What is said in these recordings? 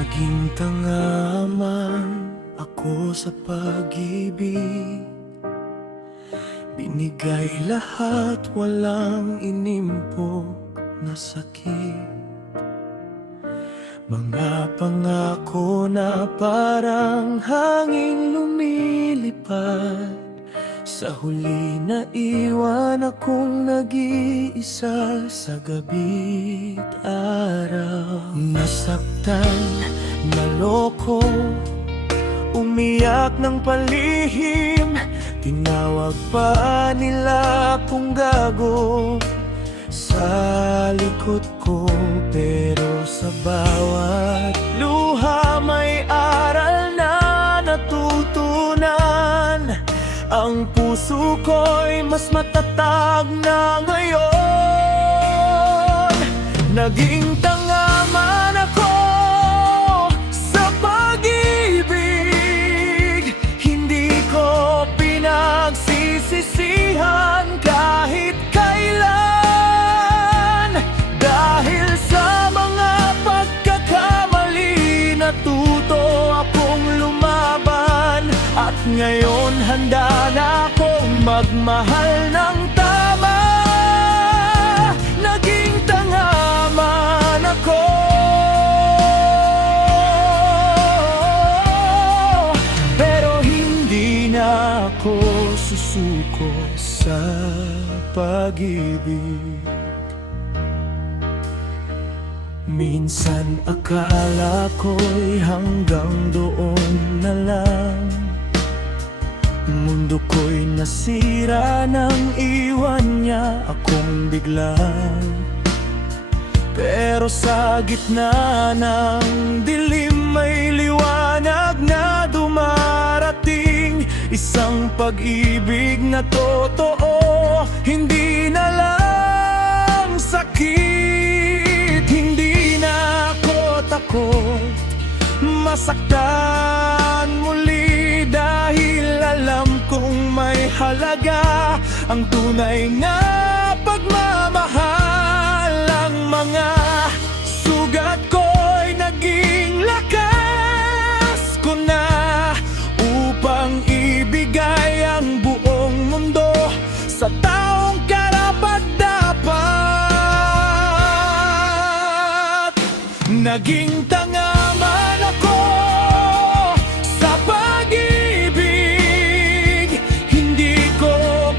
Naging tanga man ako sa pag-ibig. Binigay lahat, walang inimpok na sakit. Mga pangako na parang hangin lumilipad. Sa huli na iwan akong nag-iisa sa gabi't araw. Nasaktan, naloko, umiyak ng palihim. Tinawag pa nila akong gago sa likod ko, pero sa bawat luha may aral na natutunan. Ang puso ko'y mas matatag na ngayon. Naging tanga man ako sa pag-ibig. Hindi ko pinagsisisihan kahit kailan. Dahil sa mga pagkakamali, natuto akong lumaban. At ngayon handa na akong magmahal ng tama. Naging tanga man ako, pero hindi na ako susuko sa pag-ibig. Minsan akala ko'y hanggang doon na lang. Mundo ko'y nasira nang iwan niya akong bigla. Pero sa gitna ng dilim may liwanag na dumarating. Isang pag-ibig na totoo, hindi na lang sakit. Hindi na ako takot masaktan muli, dahil alam kong may halaga ang tunay na pagmamahal. Ang mga sugat ko'y naging lakas ko na upang ibigay ang buong mundo sa taong karapat-dapat. Naging tanga man ako sa pag-ibig. Hindi ko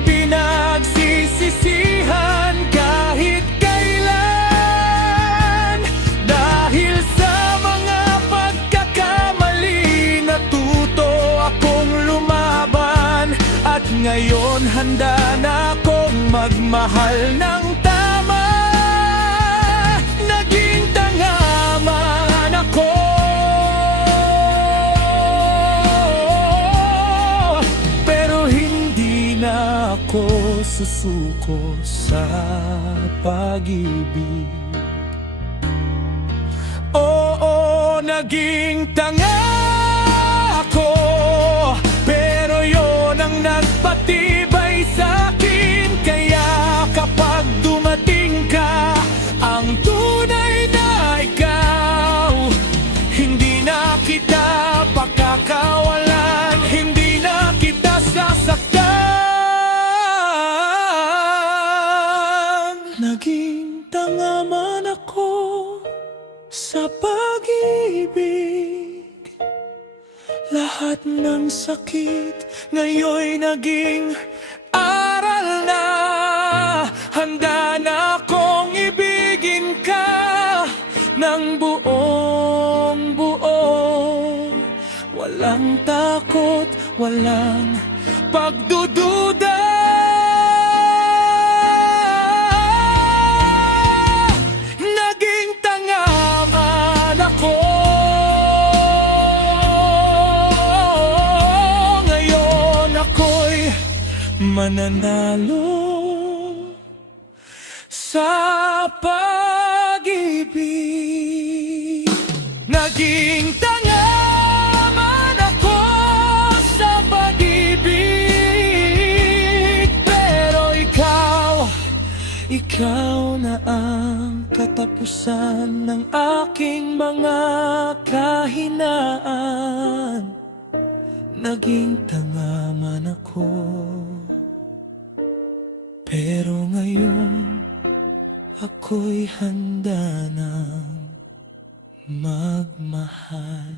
pinagsisisihan kahit kailan. Dahil sa mga pagkakamali, natuto akong lumaban. At ngayon handa na akong magmahal ng tama. Naging tanga man ako, pero hindi na ako susuko sa pag-ibig. Oo, naging tanga ako, pero yon ang nagpatibay sa'kin. Kaya kapag dumating ka, ang tunay na ikaw, hindi na kita pakakawalan, hindi na kita sasaktan. Naging tanga man ako sa pag-ibig. Lahat ng sakit ngayon'y naging aral na. Handa na akong ibigin ka ng buong buo. Walang takot, walang pagdududa. Naging tanga man ako, ngayon ako'y mananalo sa pag-ibig. Naging tanga man ako sa pag-ibig, pero ikaw Ikaw na ang katapusan ng aking mga kahinaan. Naging tanga man ako, pero ngayon ako'y handa ng magmahal.